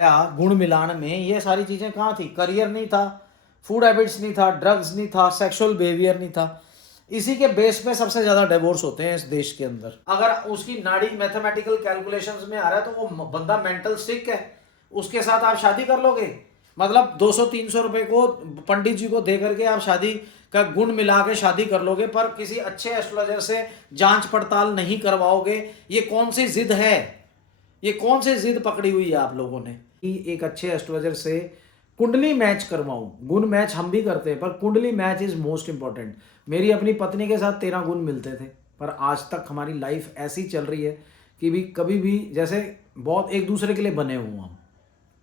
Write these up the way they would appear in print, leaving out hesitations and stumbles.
या गुण मिलान में ये सारी चीज़ें कहाँ थी? करियर नहीं था, फूड हैबिट्स नहीं था, ड्रग्स नहीं था, सेक्सुअल बिहेवियर नहीं था। इसी के बेस पे सबसे ज़्यादा डिवोर्स होते हैं इस देश के अंदर। अगर उसकी नाड़ी मैथमेटिकल कैलकुलेशंस में आ रहा है तो वो बंदा मेंटल सिक है, उसके साथ आप शादी कर लोगे? मतलब 200-300 रुपए को पंडित जी को दे करके आप शादी का गुण मिला के शादी कर लोगे, पर किसी अच्छे एस्ट्रोलॉजर से जांच पड़ताल नहीं करवाओगे। ये कौन सी जिद है? ये कौन सी जिद पकड़ी हुई है आप लोगों ने कि एक अच्छे एस्ट्रोलॉजर से कुंडली मैच करवाऊं? गुण मैच हम भी करते हैं, पर कुंडली मैच इज मोस्ट इंपॉर्टेंट। मेरी अपनी पत्नी के साथ 13 गुण मिलते थे, पर आज तक हमारी लाइफ ऐसी चल रही है कि भी कभी भी जैसे बहुत एक दूसरे के लिए बने हुए हम,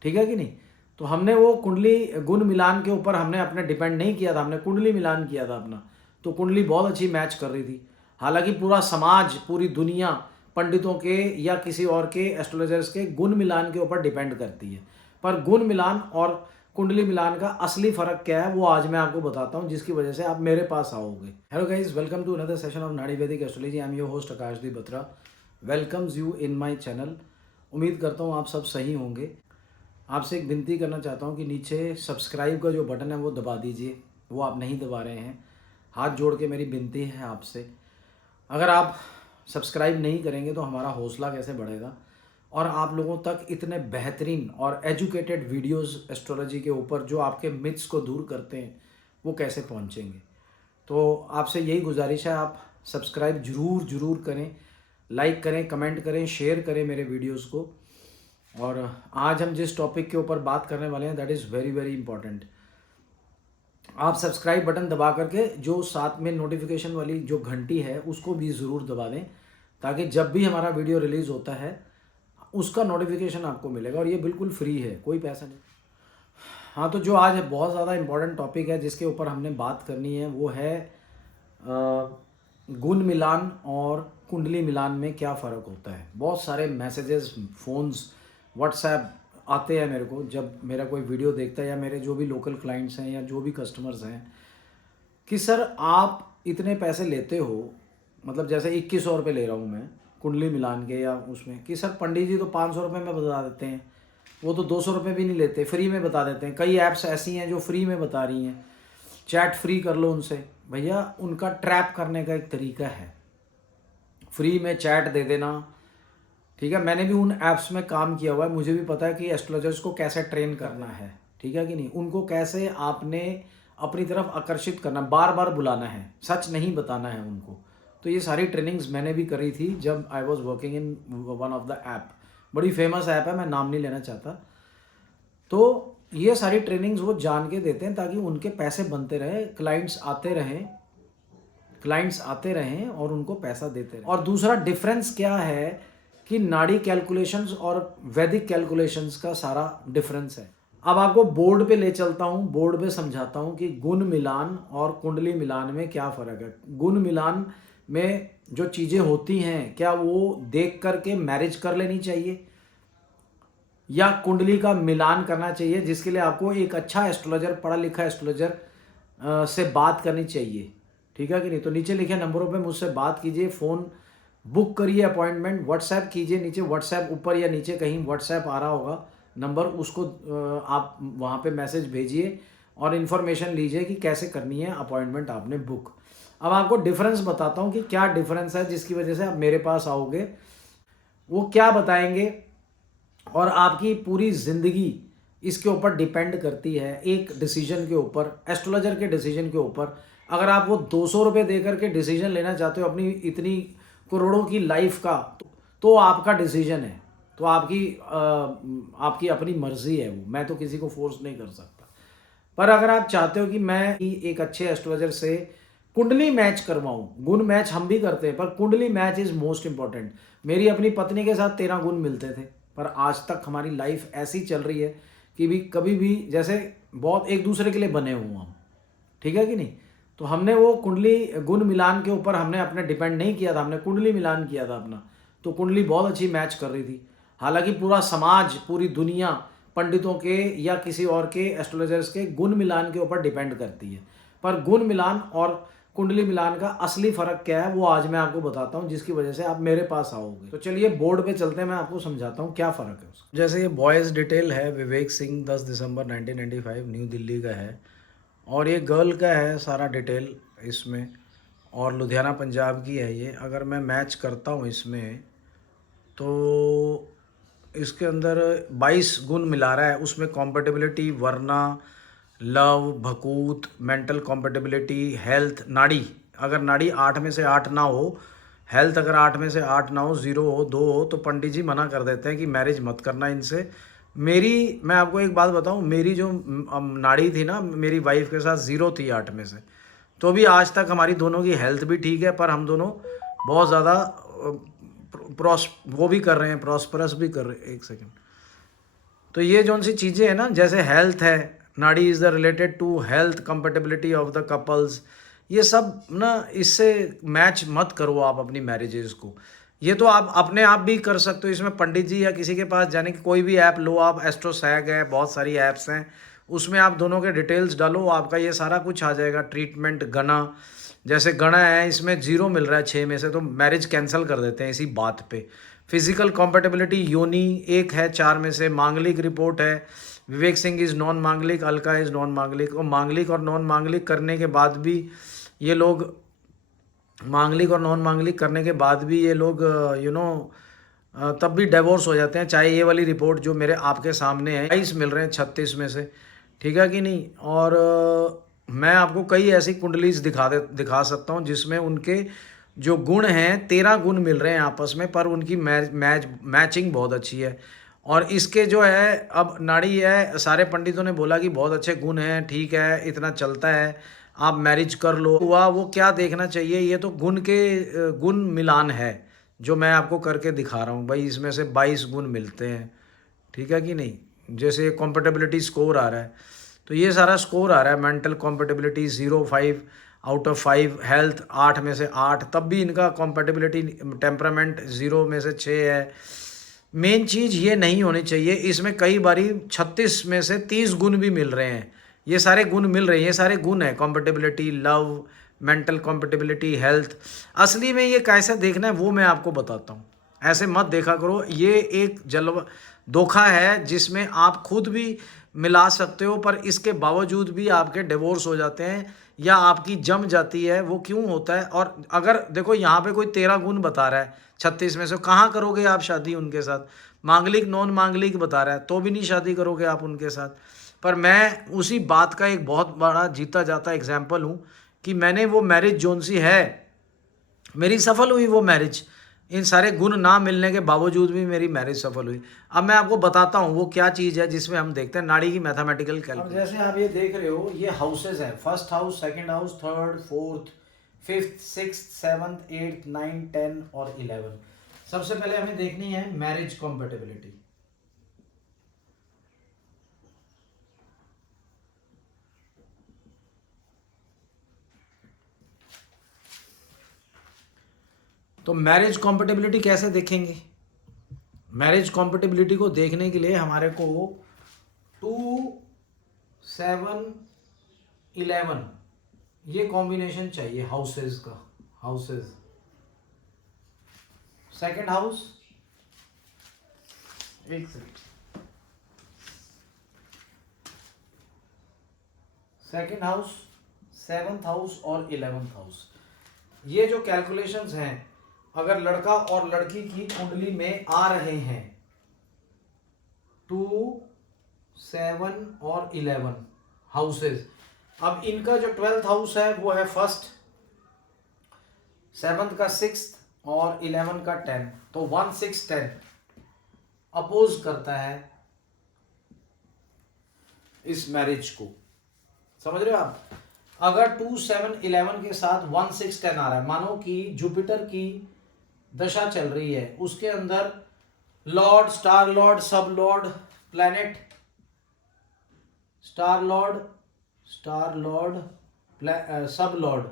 ठीक है कि नहीं? तो हमने वो कुंडली गुण मिलान के ऊपर हमने अपने डिपेंड नहीं किया था, हमने कुंडली मिलान किया था अपना। तो कुंडली बहुत अच्छी मैच कर रही थी। हालांकि पूरा समाज, पूरी दुनिया पंडितों के या किसी और के एस्ट्रोलॉजर्स के गुण मिलान के ऊपर डिपेंड करती है, पर गुण मिलान और कुंडली मिलान का असली फर्क क्या है वो आज मैं आपको बताता हूं, जिसकी वजह से आप मेरे पास आओगे। Hello guys, welcome to another session of Nadi Vedic astrology. I am your host Akashdeep Batra. Welcomes you in my channel. उम्मीद करता हूं आप सब सही होंगे। आपसे एक विनती करना चाहता हूं कि नीचे सब्सक्राइब का जो बटन है वो दबा दीजिए, वो आप नहीं दबा रहे हैं। हाथ जोड़ के मेरी विनती है आपसे, अगर आप सब्सक्राइब नहीं करेंगे तो हमारा हौसला कैसे बढ़ेगा और आप लोगों तक इतने बेहतरीन और एजुकेटेड वीडियोस एस्ट्रोलॉजी के ऊपर जो आपके मिथ्स को दूर करते हैं वो कैसे पहुंचेंगे। तो आपसे यही गुजारिश है, आप सब्सक्राइब ज़रूर करें, लाइक करें, कमेंट करें, शेयर करें मेरे वीडियोस को। और आज हम जिस टॉपिक के ऊपर बात करने वाले हैं that is very very important. आप सब्सक्राइब बटन दबा करके जो साथ में नोटिफिकेशन वाली जो घंटी है उसको भी ज़रूर दबा दें, ताकि जब भी हमारा वीडियो रिलीज़ होता है उसका नोटिफिकेशन आपको मिलेगा, और ये बिल्कुल फ्री है, कोई पैसा नहीं। हाँ, तो जो आज बहुत ज़्यादा इम्पोर्टेंट टॉपिक है जिसके ऊपर हमने बात करनी है वो है गुण मिलान और कुंडली मिलान में क्या फ़र्क होता है। बहुत सारे मैसेजेस, फ़ोन्स, व्हाट्सएप आते हैं मेरे को जब मेरा कोई वीडियो देखता है, या मेरे जो भी लोकल क्लाइंट्स हैं या जो भी कस्टमर्स हैं, कि सर आप इतने पैसे लेते हो, मतलब जैसे 2100 रुपये ले रहा हूँ मैं कुंडली मिलान के या उसमें, कि सर पंडित जी तो 500 रुपये में बता देते हैं, वो तो 200 रुपये भी नहीं लेते, फ्री में बता देते हैं। कई ऐप्स ऐसी हैं जो फ्री में बता रही हैं, चैट फ्री कर लो उनसे। भैया, उनका ट्रैप करने का एक तरीका है, फ्री में चैट दे देना, ठीक है। मैंने भी उन ऐप्स में काम किया हुआ है, मुझे भी पता है कि एस्ट्रोलॉजर्स को कैसे ट्रेन करना है, ठीक है कि नहीं। उनको कैसे आपने अपनी तरफ आकर्षित करना, बार बार बुलाना है, सच नहीं बताना है उनको। तो ये सारी ट्रेनिंग्स मैंने भी करी थी जब I was working in one of the app. बड़ी फेमस ऐप है, मैं नाम नहीं लेना चाहता। तो ये सारी ट्रेनिंग्स वो जान के देते हैं ताकि उनके पैसे बनते रहे, क्लाइंट्स आते रहें और उनको पैसा देते रहें। और दूसरा डिफरेंस क्या है कि नाड़ी कैलकुलेशंस और वैदिक कैलकुलेशंस का सारा डिफरेंस है। अब आपको बोर्ड पे ले चलता हूँ, बोर्ड पे समझाता हूँ कि गुण मिलान और कुंडली मिलान में क्या फ़र्क है। गुण मिलान में जो चीज़ें होती हैं, क्या वो देख करके मैरिज कर लेनी चाहिए या कुंडली का मिलान करना चाहिए, जिसके लिए आपको एक अच्छा एस्ट्रोलॉजर, पढ़ा लिखा एस्ट्रोलॉजर से बात करनी चाहिए, ठीक है कि नहीं। तो नीचे लिखे नंबरों पे मुझसे बात कीजिए, फ़ोन बुक करिए, अपॉइंटमेंट, व्हाट्सएप कीजिए। नीचे व्हाट्सएप, ऊपर या नीचे कहीं व्हाट्सएप आ रहा होगा नंबर, उसको आप वहाँ पे मैसेज भेजिए और इन्फॉर्मेशन लीजिए कि कैसे करनी है अपॉइंटमेंट आपने बुक। अब आपको डिफरेंस बताता हूँ कि क्या डिफरेंस है जिसकी वजह से आप मेरे पास आओगे, वो क्या बताएंगे। और आपकी पूरी ज़िंदगी इसके ऊपर डिपेंड करती है एक डिसीजन के ऊपर, एस्ट्रोलॉजर के डिसीजन के ऊपर। अगर आप वो 200 रुपये दे करके डिसीजन लेना चाहते हो अपनी इतनी करोड़ों की लाइफ का, तो आपका डिसीजन है, तो आपकी अपनी मर्जी है, वो मैं तो किसी को फोर्स नहीं कर सकता। पर अगर आप चाहते हो कि मैं एक अच्छे एस्ट्रोलॉजर से कुंडली मैच करवाऊं, गुण मैच हम भी करते हैं, पर कुंडली मैच इज मोस्ट इंपॉर्टेंट। मेरी अपनी पत्नी के साथ 13 गुण मिलते थे, पर आज तक हमारी लाइफ ऐसी चल रही है कि भी कभी भी जैसे बहुत एक दूसरे के लिए बने हुए हम, ठीक है कि नहीं। तो हमने वो कुंडली गुण मिलान के ऊपर हमने अपने डिपेंड नहीं किया था, हमने कुंडली मिलान किया था अपना। तो कुंडली बहुत अच्छी मैच कर रही थी। हालांकि पूरा समाज, पूरी दुनिया पंडितों के या किसी और के एस्ट्रोलॉजर्स के गुण मिलान के ऊपर डिपेंड करती है, पर गुण मिलान और कुंडली मिलान का असली फ़र्क क्या है वो आज मैं आपको बताता हूँ, जिसकी वजह से आप मेरे पास आओगे। तो चलिए बोर्ड पे चलते हैं, मैं आपको समझाता हूँ क्या फ़र्क है उसका। जैसे ये बॉयज़ डिटेल है, विवेक सिंह 10 दिसंबर 1995 न्यू दिल्ली का है, और ये गर्ल का है सारा डिटेल इसमें, और लुधियाना पंजाब की है ये। अगर मैं मैच करता हूँ इसमें तो इसके अंदर 22 गुण मिला रहा है। उसमें कॉम्पेटिबिलिटी, वरना, लव, भकूत, मेंटल कॉम्पेटिबिलिटी, हेल्थ, नाड़ी। अगर नाड़ी 8 में से 8 ना हो, हेल्थ अगर 8 में से 8 ना हो, 0 हो, 2 हो, तो पंडित जी मना कर देते हैं कि मैरिज मत करना इनसे। मैं आपको एक बात बताऊं, मेरी जो नाड़ी थी ना मेरी वाइफ के साथ 0 थी 8 में से। तो भी आज तक हमारी दोनों की हेल्थ भी ठीक है, पर हम दोनों बहुत ज़्यादा वो भी कर रहे हैं, प्रॉस्परस भी कर रहे हैं। एक सेकेंड। तो ये जौन सी चीज़ें हैं ना, जैसे हेल्थ है, Nadi is the related to health, compatibility of the couples, ये सब ना इससे मैच मत करो आप अपनी मैरिजेस को। ये तो आप अपने आप भी कर सकते हो, इसमें पंडित जी या किसी के पास जाने की कोई भी ऐप लो आप, एस्ट्रोसैग है, बहुत सारी ऐप्स हैं, उसमें आप दोनों के डिटेल्स डालो, आपका ये सारा कुछ आ जाएगा। ट्रीटमेंट गणा, जैसे गणा है इसमें 0 मिल रहा है 6 में से, तो मैरिज कैंसिल कर देते हैं इसी बात पे। फिजिकल कॉम्पेटिबिलिटी, योनि 1 है 4 में से। मांगलिक रिपोर्ट है, विवेक सिंह इज़ नॉन मांगलिक, अलका इज़ नॉन मांगलिक। और मांगलिक और नॉन मांगलिक करने के बाद भी ये लोग, मांगलिक और नॉन मांगलिक करने के बाद भी ये लोग तब भी डिवोर्स हो जाते हैं। चाहे ये वाली रिपोर्ट जो मेरे आपके सामने है, 22 मिल रहे हैं 36 में से, ठीक है कि नहीं। और मैं आपको कई ऐसी कुंडलीज दिखा सकता हूँ जिसमें उनके जो गुण हैं 13 गुण मिल रहे हैं आपस में, पर उनकी मैचिंग बहुत अच्छी है। और इसके जो है, अब नाड़ी है, सारे पंडितों ने बोला कि बहुत अच्छे गुण हैं, ठीक है, इतना चलता है, आप मैरिज कर लो। हुआ वो क्या देखना चाहिए, ये तो गुण मिलान है जो मैं आपको करके दिखा रहा हूँ भाई। इसमें से 22 गुण मिलते हैं, ठीक है कि नहीं। जैसे कंपेटेबिलिटी स्कोर आ रहा है, तो ये सारा स्कोर आ रहा है। Mental compatibility 0, 5 out of 5, health 8 में से 8, तब भी इनका कंपेटेबिलिटी, टेम्परामेंट 0 में से 6 है। मेन चीज़ ये नहीं होनी चाहिए, इसमें कई बारी 36 में से 30 गुण भी मिल रहे हैं। ये सारे गुण मिल रहे हैं, ये सारे गुण हैं, compatibility, love, mental compatibility, health. असली में ये कैसे देखना है वो मैं आपको बताता हूँ, ऐसे मत देखा करो। ये एक धोखा है जिसमें आप खुद भी मिला सकते हो, पर इसके बावजूद भी आपके डिवोर्स हो जाते हैं या आपकी जम जाती है। वो क्यों होता है? और अगर देखो यहाँ पे कोई 13 गुण बता रहा है 36 में से, कहाँ करोगे आप शादी उनके साथ? मांगलिक नॉन मांगलिक बता रहा है तो भी नहीं शादी करोगे आप उनके साथ। पर मैं उसी बात का एक बहुत बड़ा जीता जाता एग्जाम्पल हूँ कि मैंने वो मैरिज जोन सी है, मेरी सफल हुई वो मैरिज, इन सारे गुण ना मिलने के बावजूद भी मेरी मैरिज सफल हुई। अब मैं आपको बताता हूँ वो क्या चीज़ है जिसमें हम देखते हैं नाड़ी की मैथमेटिकल कैलकुलेशन। जैसे आप ये देख रहे हो, ये हाउसेज हैं, first house, second house, third, fourth, fifth, sixth, seventh, eighth, 9, 10 और 11। सबसे पहले हमें देखनी है मैरिज कॉम्पेटिबिलिटी। तो मैरिज कॉम्पेटिबिलिटी कैसे देखेंगे? मैरिज कॉम्पेटिबिलिटी को देखने के लिए हमारे को 2, 7, 11 ये कॉम्बिनेशन चाहिए हाउसेस का। हाउसेस, सेकंड हाउस, एक second, second house, 7th house और 11th हाउस, ये जो कैलकुलेशंस हैं, अगर लड़का और लड़की की कुंडली में आ रहे हैं 2, 7 और 11 हाउसेस, अब इनका जो 12th हाउस है वो है फर्स्ट, 7th का 6th और 11 का 10, तो 1, 6, 10 अपोज करता है इस मैरिज को। समझ रहे हो आप? अगर 2, 7, 11 के साथ 1, 6, 10 आ रहा है, मानो कि जुपिटर की दशा चल रही है, उसके अंदर लॉर्ड, स्टार लॉर्ड, सब लॉर्ड, प्लैनेट, स्टार लॉर्ड, सब लॉर्ड,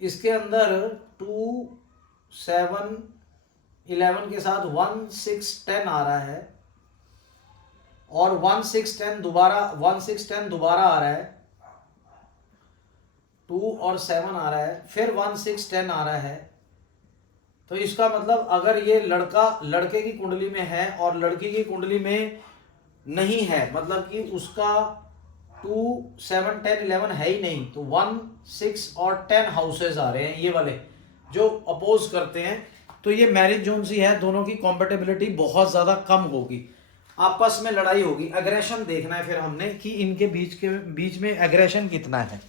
इसके अंदर 2, 7, 11 के साथ 1, 6, 10 आ रहा है, और 1, 6, 10 दोबारा, 1, 6, 10 दोबारा आ रहा है, 2 और 7 आ रहा है, फिर 1 6 10 आ रहा है। तो इसका मतलब अगर ये लड़का लड़के की कुंडली में है और लड़की की कुंडली में नहीं है, मतलब कि उसका 2 7 10 11 है ही नहीं, तो 1 6 और 10 हाउसेस आ रहे हैं ये वाले जो अपोज करते हैं, तो ये मैरिज जोन सी है, दोनों की कॉम्पेटेबिलिटी बहुत ज्यादा कम होगी, आपस में लड़ाई होगी। एग्रेशन देखना है फिर हमने कि इनके बीच में एग्रेशन कितना है।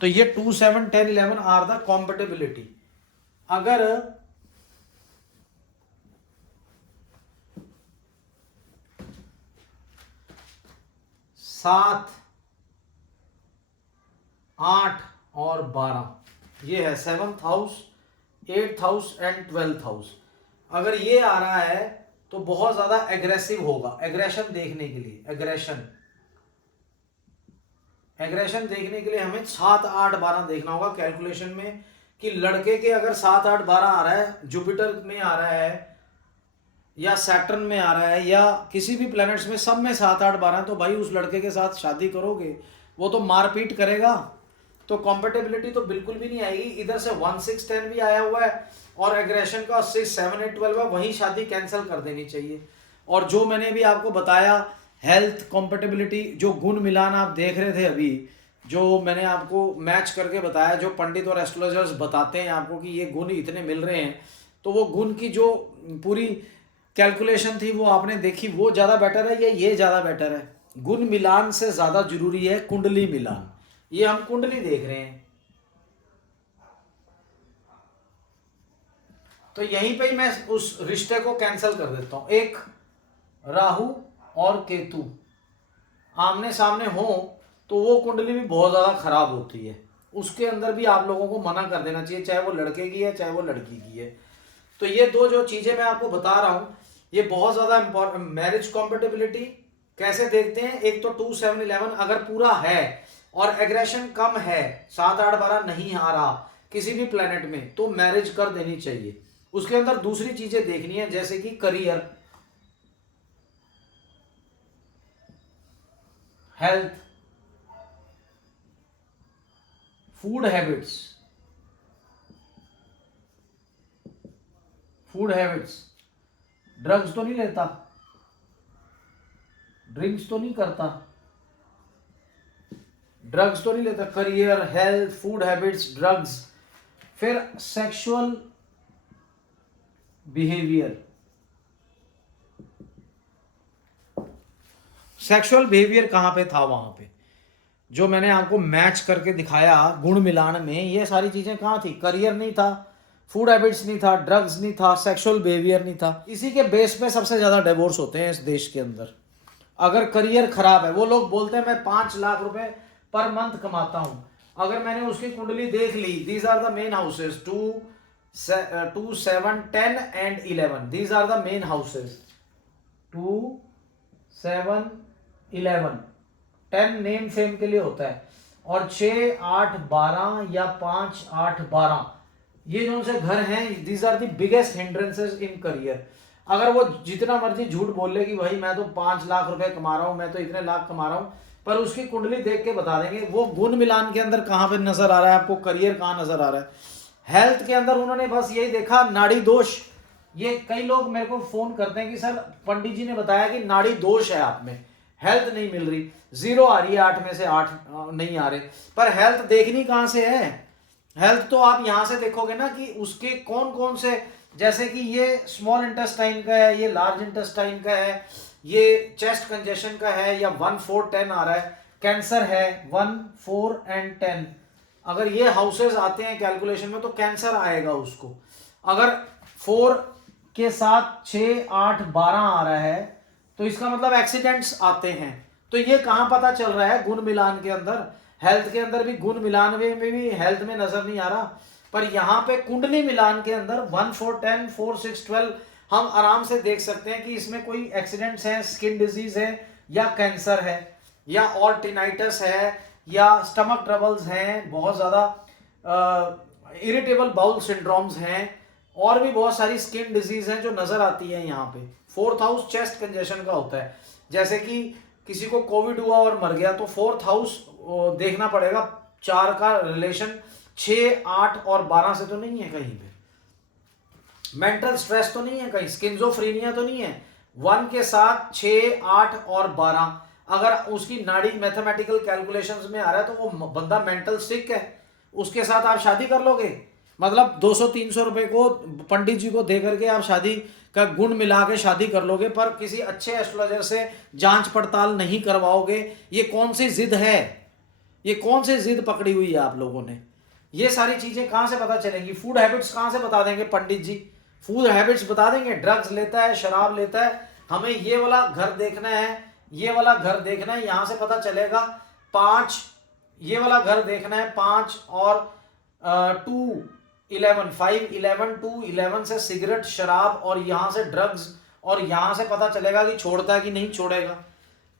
तो ये 2 7 10 11 आर द कॉम्पेटेबिलिटी। अगर सात 8 और 12 ये है 7th house, 8th house and 12th house, अगर ये आ रहा है तो बहुत ज्यादा एग्रेसिव होगा। एग्रेशन देखने के लिए एग्रेशन देखने के लिए हमें 7 8 12 देखना होगा कैलकुलेशन में, कि लड़के के अगर 7 8 12 आ रहा है, जुपिटर में आ रहा है या सैटर्न में आ रहा है या किसी भी प्लैनेट्स में, सब में 7 8 12, तो भाई उस लड़के के साथ शादी करोगे वो तो मारपीट करेगा, तो कॉम्पेटेबिलिटी तो बिल्कुल भी नहीं आएगी। इधर से 1 6 10 भी आया हुआ है और एग्रेशन का 6 7 8 12 है, वही शादी कैंसिल कर देनी चाहिए। और जो मैंने भी आपको बताया हेल्थ कॉम्पेटेबिलिटी, जो गुण मिलान आप देख रहे थे अभी, जो मैंने आपको मैच करके बताया, जो पंडित और एस्ट्रोलॉजर्स बताते हैं आपको कि ये गुण इतने मिल रहे हैं, तो वो गुण की जो पूरी कैलकुलेशन थी वो आपने देखी, वो ज़्यादा बेटर है या ये ज़्यादा बेटर है? गुण मिलान से ज़्यादा जरूरी है कुंडली मिलान। ये हम कुंडली देख रहे हैं, तो यहीं पे ही मैं उस रिश्ते को कैंसिल कर देता हूं। एक राहु और केतु आमने सामने हो तो वो कुंडली भी बहुत ज्यादा खराब होती है, उसके अंदर भी आप लोगों को मना कर देना चाहिए, चाहे वो लड़के की है चाहे वो लड़की की है। तो ये दो जो चीजें मैं आपको बता रहा हूं ये बहुत ज्यादा इंपॉर्टेंट। मैरिज कॉम्पेटेबिलिटी कैसे देखते हैं? एक तो 2 7 11 अगर पूरा है और एग्रेशन कम है, 7 8 12 नहीं आ रहा किसी भी प्लेनेट में, तो मैरिज कर देनी चाहिए। उसके अंदर दूसरी चीजें देखनी है, जैसे कि career, health, food habits, drugs तो नहीं लेता, ड्रिंक्स तो नहीं करता, career, health, food habits, drugs. फिर सेक्सुअल बिहेवियर, कहां पे था? वहां पे जो मैंने आपको मैच करके दिखाया गुण मिलान में, ये सारी चीजें कहां थी? करियर नहीं था, फूड हैबिट्स नहीं था, ड्रग्स नहीं था, सेक्सुअल बिहेवियर नहीं था। इसी के बेस पे सबसे ज्यादा डिवोर्स होते हैं इस देश के अंदर। अगर करियर खराब है, वो लोग बोलते हैं मैं 5 लाख रुपए पर मंथ कमाता हूं, अगर मैंने उसकी कुंडली देख ली, these are the main houses, 2 7 10 and 11, these are the main houses, 2 7 11 10 name fame के लिए होता है, और 6 8 12 या 5 8 12 ये जो से घर हैं, these are the biggest hindrances in career. अगर वो जितना मर्जी झूठ बोल ले कि भाई मैं तो 5 लाख रुपए कमा रहा हूं, मैं तो इतने लाख कमा रहा हूं, पर उसकी कुंडली देख के बता देंगे वो गुण मिलान के अंदर कहां पे नजर आ रहा है आपको, करियर कहां नजर आ रहा है। हेल्थ के अंदर उन्होंने बस यही देखा नाड़ी दोष। ये कई लोग मेरे को फोन करते हैं कि सर पंडित जी ने बताया कि नाड़ी दोष है आप में, हेल्थ नहीं मिल रही, 0 आ रही है 8 में से 8 नहीं आ रहे, पर हेल्थ देखनी कहां से है? हेल्थ तो आप यहां से देखोगे ना कि उसके कौन कौन से, जैसे कि ये स्मॉल इंटेस्टाइन का है, ये लार्ज इंटेस्टाइन का है, ये चेस्ट कंजेशन का है, या 1 4 10 आ रहा है, कैंसर है 1 4 एंड 10, अगर ये हाउसेस आते हैं कैलकुलेशन में तो कैंसर आएगा उसको। अगर 4 के साथ 6 8 12 आ रहा है तो इसका मतलब एक्सीडेंट्स आते हैं। तो ये कहां पता चल रहा है? गुण मिलान के अंदर। हेल्थ के अंदर भी गुण मिलान में भी हेल्थ में नजर नहीं आ रहा, पर यहां पे कुंडली मिलान के अंदर 1 4 10 4 6 12 हम आराम से देख सकते हैं कि इसमें कोई एक्सीडेंट्स हैं, स्किन डिजीज है, या कैंसर है, या और टिनाइटस है, या स्टमक ट्रबल्स हैं, बहुत ज्यादा इरिटेबल बाउल सिंड्रोम्स हैं, और भी बहुत सारी स्किन डिजीज हैं जो नजर आती है यहाँ पे। 4th हाउस चेस्ट कंजेशन का होता है, जैसे कि किसी को कोविड हुआ और मर गया तो 4th हाउस देखना पड़ेगा, 4 का रिलेशन 6, 8 और 12 से तो नहीं है कहीं पे। मेंटल स्ट्रेस तो नहीं है कहीं, स्किज़ोफ्रेनिया तो नहीं है। 1 के साथ 6, 8 और 12 अगर उसकी नाड़ी मैथमेटिकल कैलकुलेशंस में आ रहा है तो वो बंदा मेंटल सिक है, उसके साथ आप शादी कर लोगे? मतलब 200-300 रुपए को पंडित जी को दे करके आप शादी का गुण मिला के शादी कर लोगे, पर किसी अच्छे एस्ट्रोलॉजर से जांच पड़ताल नहीं करवाओगे? ये कौन सी जिद है? ये कौन सी जिद पकड़ी हुई है आप लोगों ने? ये सारी चीजें कहां से पता चलेंगी? फूड हैबिट्स कहां से बता देंगे पंडित जी? फूड हैबिट्स बता देंगे? ड्रग्स लेता है, शराब लेता है, हमें ये वाला घर देखना है, ये वाला घर देखना है, यहां से पता चलेगा 5, ये वाला घर देखना है 5 और 2, 11, 5, 11, 2, 11 से सिगरेट, शराब और यहां से ड्रग्स, और यहां से पता चलेगा कि छोड़ता है कि नहीं छोड़ेगा।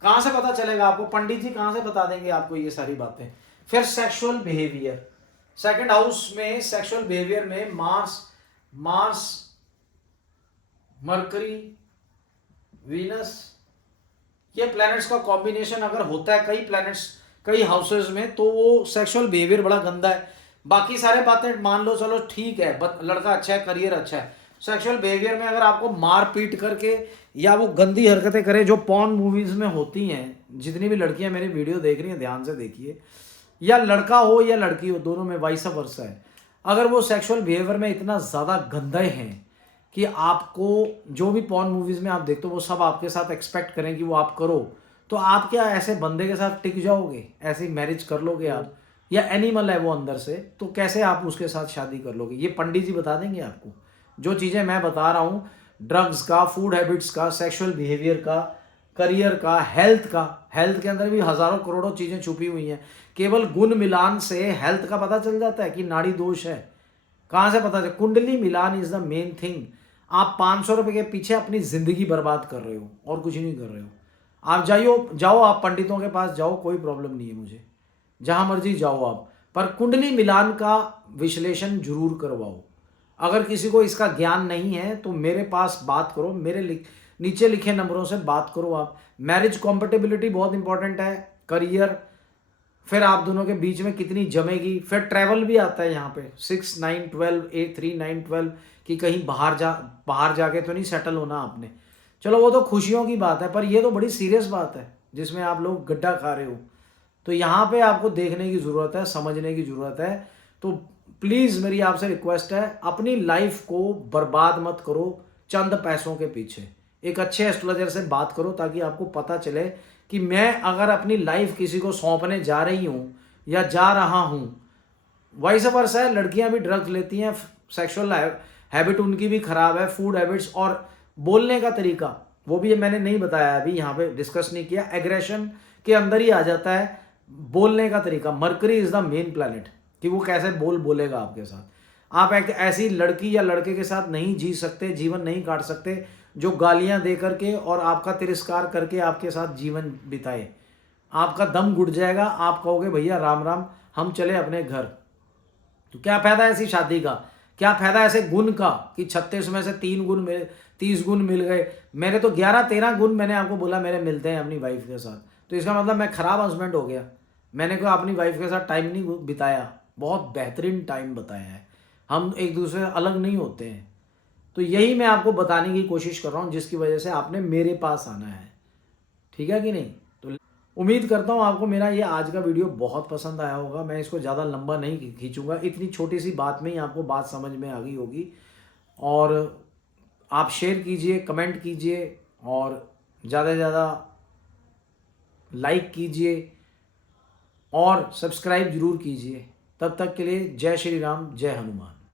कहां से पता चलेगा आपको? पंडित जी कहां से बता देंगे आपको ये सारी बातें? फिर सेक्सुअल बिहेवियर, सेकंड हाउस में सेक्सुअल बिहेवियर में मार्स, मरकरी, वीनस, ये प्लैनेट्स का कॉम्बिनेशन अगर होता है कई प्लैनेट्स कई हाउसेस में, तो वो सेक्सुअल बिहेवियर बड़ा गंदा है। बाकी सारे बातें मान लो चलो ठीक है, लड़का अच्छा है, करियर अच्छा है, सेक्सुअल बिहेवियर में अगर आपको मार पीट करके या वो गंदी हरकतें करे जो पॉर्न मूवीज में होती हैं, जितनी भी लड़कियां मेरी वीडियो देख रही हैं ध्यान से देखिए, या लड़का हो या लड़की हो, दोनों में वाइस वर्सा है, अगर वो सेक्सुअल बिहेवियर में इतना ज़्यादा गंदे हैं कि आपको जो भी पॉर्न मूवीज में आप देखते हो वो सब आपके साथ एक्सपेक्ट करें कि वो आप करो, तो आप क्या ऐसे बंदे के साथ टिक जाओगे? ऐसी मैरिज कर लोगे आप? या एनिमल है वो अंदर से, तो कैसे आप उसके साथ शादी कर लोगे? ये पंडित जी बता देंगे आपको। जो चीज़ें मैं बता रहा हूँ, ड्रग्स का, फूड हैबिट्स का, सेक्सुअल बिहेवियर का, करियर का, हेल्थ का, हेल्थ के अंदर भी हजारों करोड़ों चीज़ें छुपी हुई हैं। केवल गुण मिलान से हेल्थ का पता चल जाता है कि नाड़ी दोष है। कहाँ से पता चले? कुंडली मिलान इज द मेन थिंग। आप 500 रुपये के पीछे अपनी जिंदगी बर्बाद कर रहे हो और कुछ नहीं कर रहे हो। आप जाओ आप पंडितों के पास जाओ, कोई प्रॉब्लम नहीं है मुझे, जहां मर्जी जाओ आप, पर कुंडली मिलान का विश्लेषण जरूर करवाओ। अगर किसी को इसका ज्ञान नहीं है तो मेरे पास बात करो, मेरे नीचे लिखे नंबरों से बात करो आप। मैरिज कॉम्पेटेबिलिटी बहुत इंपॉर्टेंट है, करियर, फिर आप दोनों के बीच में कितनी जमेगी, फिर ट्रैवल भी आता है यहाँ पे 6, 9, 12, 8, 3, 9, 12 कि कहीं बाहर जाके तो नहीं सेटल होना आपने। चलो वो तो खुशियों की बात है, पर ये तो बड़ी सीरियस बात है जिसमें आप लोग गड्ढा खा रहे हो। तो यहाँ पे आपको देखने की ज़रूरत है, समझने की ज़रूरत है। तो प्लीज़ मेरी आपसे रिक्वेस्ट है, अपनी लाइफ को बर्बाद मत करो चंद पैसों के पीछे। एक अच्छे एस्ट्रोलॉजर से बात करो ताकि आपको पता चले कि मैं अगर अपनी लाइफ किसी को सौंपने जा रही हूँ या जा रहा हूँ, वाइस वर्सा है, लड़कियाँ भी ड्रग्स लेती हैं, सेक्सुअल हैबिट उनकी भी ख़राब है, फूड हैबिट्स, और बोलने का तरीका वो भी मैंने नहीं बताया, अभी यहाँ पे डिस्कस नहीं किया, एग्रेशन के अंदर ही आ जाता है बोलने का तरीका। Mercury is the main planet कि वो कैसे बोलेगा आपके साथ। आप एक ऐसी लड़की या लड़के के साथ नहीं जी सकते, जीवन नहीं काट सकते जो गालियां दे करके और आपका तिरस्कार करके आपके साथ जीवन बिताए। आपका दम घुट जाएगा, आप कहोगे भैया राम राम, हम चले अपने घर। तो क्या फायदा ऐसी शादी का? क्या फायदा ऐसे गुण का कि 36 में से 30 गुण मिल गए? मेरे तो 11-13 गुण मैंने आपको बोला मेरे मिलते हैं अपनी वाइफ के साथ, तो इसका मतलब मैं खराब हस्बैंड हो गया? मैंने कोई अपनी वाइफ के साथ टाइम नहीं बिताया, बहुत बेहतरीन टाइम बताया है, हम एक दूसरे से अलग नहीं होते हैं। तो यही मैं आपको बताने की कोशिश कर रहा हूँ जिसकी वजह से आपने मेरे पास आना है, ठीक है कि नहीं? तो उम्मीद करता हूँ आपको मेरा ये आज का वीडियो बहुत पसंद आया होगा। मैं इसको ज़्यादा लंबा नहीं खींचूंगा, इतनी छोटी सी बात में ही आपको बात समझ में आ गई होगी। और आप शेयर कीजिए, कमेंट कीजिए और ज़्यादा से ज़्यादा लाइक कीजिए और सब्सक्राइब जरूर कीजिए। तब तक के लिए जय श्री राम, जय हनुमान।